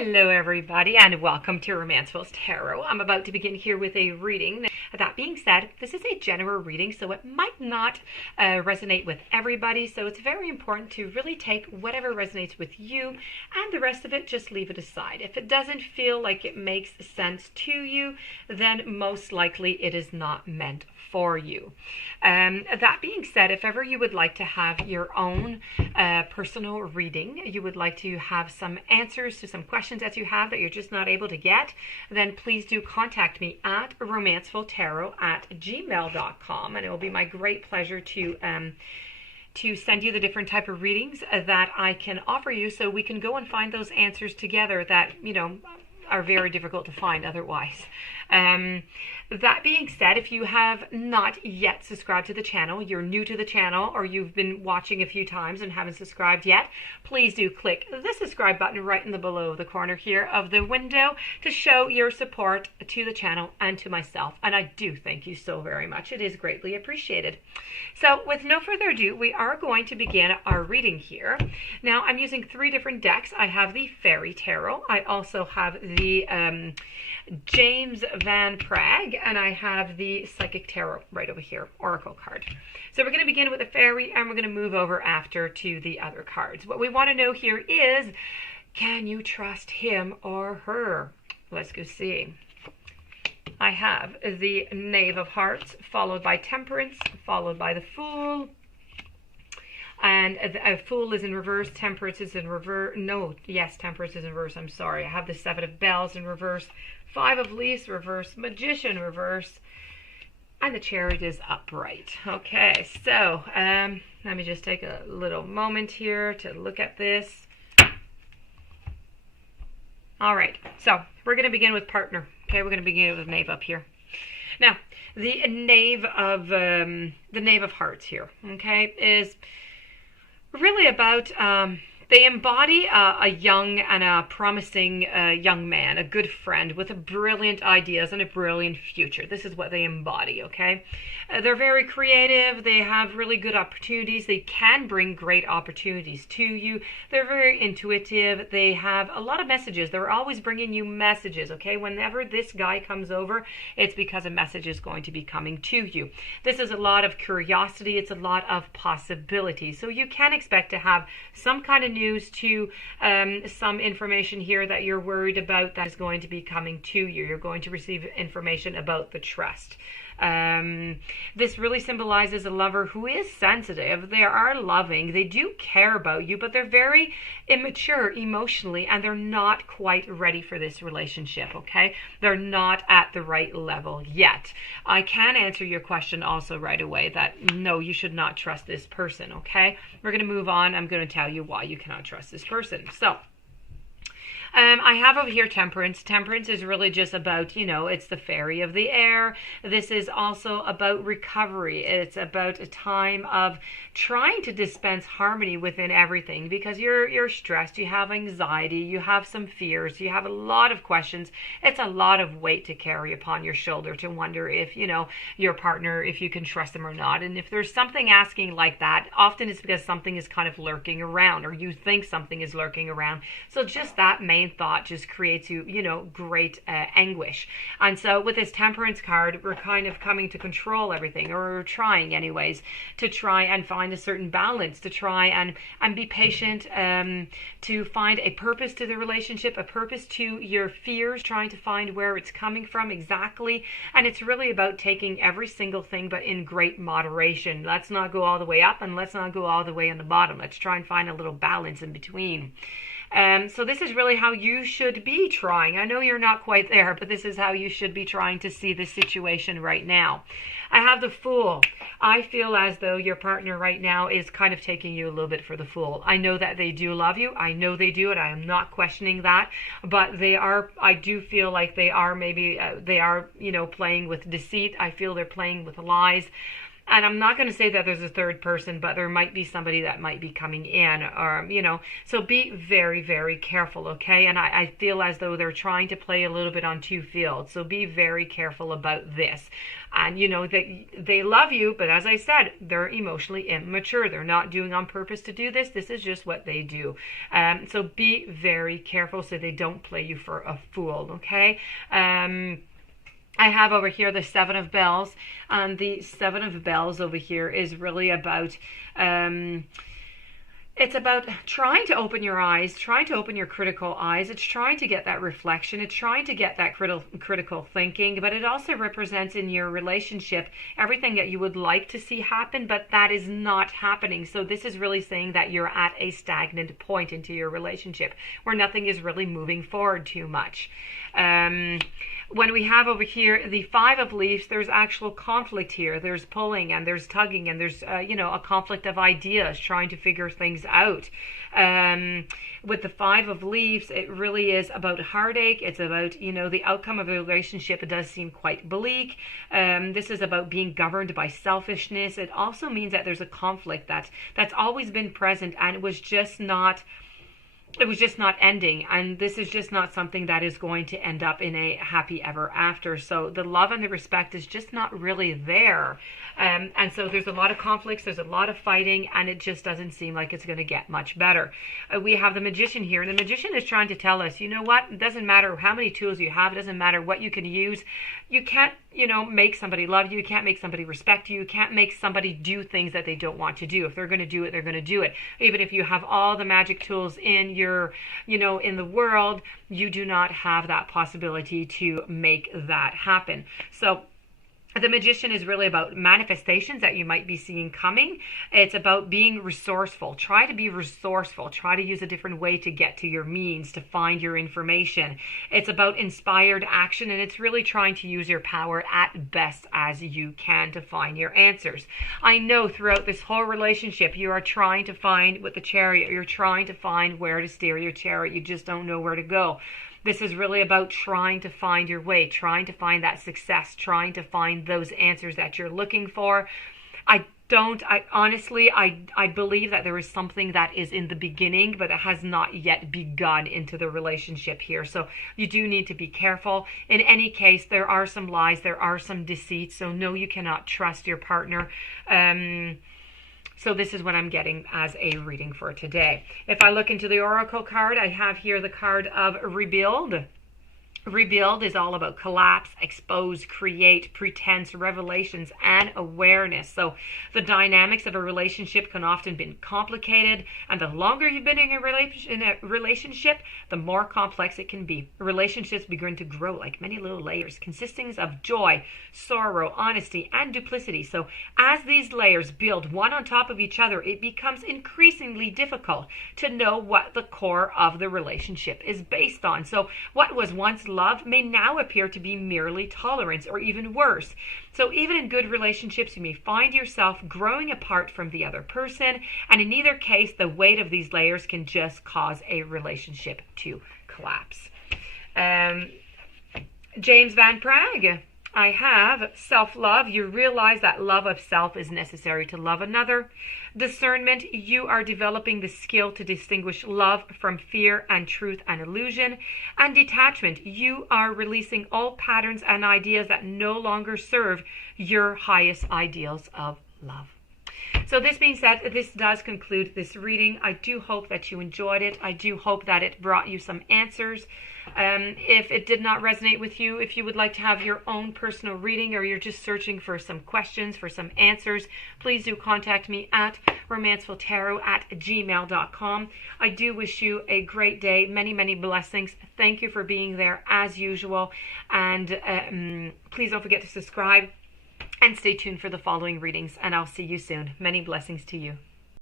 Hello everybody and welcome to Romancefull's Tarot. I'm about to begin here with a reading. That being said, this is a general reading, so it might not resonate with everybody, so it's very important to really take whatever resonates with you and the rest of it, just leave it aside. If it doesn't feel like it makes sense to you, then most likely it is not meant for you. That being said, if ever you would like to have your own personal reading, you would like to have some answers to some questions that you have that you're just not able to get, then please do contact me at romancefulltarot@gmail.com, and it will be my great pleasure to send you the different type of readings that I can offer you, so we can go and find those answers together that, you know, are very difficult to find otherwise. That being said, if you have not yet subscribed to the channel, you're new to the channel, or you've been watching a few times and haven't subscribed yet, please do click the subscribe button right in the below the corner here of the window to show your support to the channel and to myself. And I do thank you so very much. It is greatly appreciated. So with no further ado, we are going to begin our reading here. Now I'm using 3 different decks. I have the Fairy Tarot. I also have the James Van Prague, and I have the Psychic Tarot right over here, Oracle card. So we're going to begin with the Fairy, and we're going to move over after to the other cards. What we want to know here is, can you trust him or her? Let's go see. I have the Knave of Hearts, followed by Temperance, followed by the Fool. And a Fool is in reverse, Temperance is in reverse. No, yes, Temperance is in reverse. I'm sorry. I have the 7 of Bells in reverse, 5 of Leaves reverse, Magician reverse, and the Chariot is upright. Okay, so let me just take a little moment here to look at this. All right, so we're going to begin with partner. Okay, we're going to begin with Knave up here. Now, the Knave of Hearts here, okay, is really about, they embody a young and a promising young man, a good friend with brilliant ideas and a brilliant future. This is what they embody, okay? They're very creative. They have really good opportunities. They can bring great opportunities to you. They're very intuitive. They have a lot of messages. They're always bringing you messages, okay? Whenever this guy comes over, it's because a message is going to be coming to you. This is a lot of curiosity. It's a lot of possibilities. So you can expect to have some kind of news to some information here that you're worried about that is going to be coming to you. You're going to receive information about the trust. This really symbolizes a lover who is sensitive. They are loving. They do care about you, but they're very immature emotionally, and they're not quite ready for this relationship, okay? They're not at the right level yet. I can answer your question also right away that no, you should not trust this person, okay? We're going to move on. I'm going to tell you why you cannot trust this person. So, I have over here Temperance. Temperance is really just about, you know, it's the fairy of the air. This is also about recovery. It's about a time of trying to dispense harmony within everything, because you're stressed, you have anxiety, you have some fears, you have a lot of questions. It's a lot of weight to carry upon your shoulder to wonder if, you know, your partner, if you can trust them or not. And if there's something asking like that, often it's because something is kind of lurking around, or you think something is lurking around. So just that main thought just creates you know, great anguish. And so with this Temperance card, we're kind of coming to control everything, or we're trying anyways, to try and find a certain balance, to try and be patient, to find a purpose to the relationship, a purpose to your fears, trying to find where it's coming from exactly. And it's really about taking every single thing, but in great moderation. Let's not go all the way up, and let's not go all the way on the bottom. Let's try and find a little balance in between. So this is really how you should be trying. I know you're not quite there, but this is how you should be trying to see the situation right now. I have the Fool. I feel as though your partner right now is kind of taking you a little bit for the fool. I know that they do love you. I know they do, and I am not questioning that. But they are, I do feel like they are maybe, they are, you know, playing with deceit. I feel they're playing with lies. And I'm not going to say that there's a third person, but there might be somebody that might be coming in, or, so be very, very careful, okay? And I feel as though they're trying to play a little bit on two fields. So be very careful about this. And, they love you, but as I said, they're emotionally immature. They're not doing on purpose to do this. This is just what they do. So be very careful so they don't play you for a fool, okay? I have over here the Seven of Bells, and the Seven of Bells over here is really about, it's about trying to open your eyes, trying to open your critical eyes. It's trying to get that reflection. It's trying to get that critical thinking, but it also represents in your relationship everything that you would like to see happen, but that is not happening. So this is really saying that you're at a stagnant point into your relationship where nothing is really moving forward too much. When we have over here the Five of Leaves, there's actual conflict here. There's pulling and there's tugging and there's, a conflict of ideas, trying to figure things out. With the Five of Leaves, it really is about heartache. It's about, the outcome of a relationship. It does seem quite bleak. This is about being governed by selfishness. It also means that there's a conflict that's always been present, and it was just not ending, and this is just not something that is going to end up in a happy ever after. So the love and the respect is just not really there, and so there's a lot of conflicts, there's a lot of fighting, and it just doesn't seem like it's going to get much better. We have the Magician here, and the Magician is trying to tell us, you know what, it doesn't matter how many tools you have, it doesn't matter what you can use. You can't make somebody love you. You can't make somebody respect you. You can't make somebody do things that they don't want to do. If they're going to do it, they're going to do it. Even if you have all the magic tools in your, in the world, you do not have that possibility to make that happen. So the Magician is really about manifestations that you might be seeing coming. It's about being resourceful. Try to be resourceful. Try to use a different way to get to your means, to find your information. It's about inspired action, and it's really trying to use your power at best as you can to find your answers. I know throughout this whole relationship, you are trying to find, with the Chariot, you're trying to find where to steer your chariot. You just don't know where to go. This is really about trying to find your way, trying to find that success, trying to find those answers that you're looking for. I honestly believe that there is something that is in the beginning, but it has not yet begun into the relationship here. So you do need to be careful. In any case, there are some lies, there are some deceits. So no, you cannot trust your partner. So this is what I'm getting as a reading for today. If I look into the Oracle card, I have here the card of Rebuild. Rebuild is all about collapse, expose, create, pretense, revelations, and awareness. So the dynamics of a relationship can often be complicated, and the longer you've been in a relationship, the more complex it can be. Relationships begin to grow like many little layers, consisting of joy, sorrow, honesty, and duplicity. So as these layers build one on top of each other, it becomes increasingly difficult to know what the core of the relationship is based on. So what was once love may now appear to be merely tolerance, or even worse. So even in good relationships, you may find yourself growing apart from the other person, and in either case, the weight of these layers can just cause a relationship to collapse. James Van Praagh. I have self-love. You realize that love of self is necessary to love another. Discernment. You are developing the skill to distinguish love from fear and truth and illusion. And detachment. You are releasing all patterns and ideas that no longer serve your highest ideals of love. So this being said, this does conclude this reading. I do hope that you enjoyed it. I do hope that it brought you some answers. If it did not resonate with you, if you would like to have your own personal reading, or you're just searching for some questions, for some answers, please do contact me at romancefulltarot@gmail.com. I do wish you a great day. Many, many blessings. Thank you for being there as usual. And please don't forget to subscribe and stay tuned for the following readings. And I'll see you soon. Many blessings to you.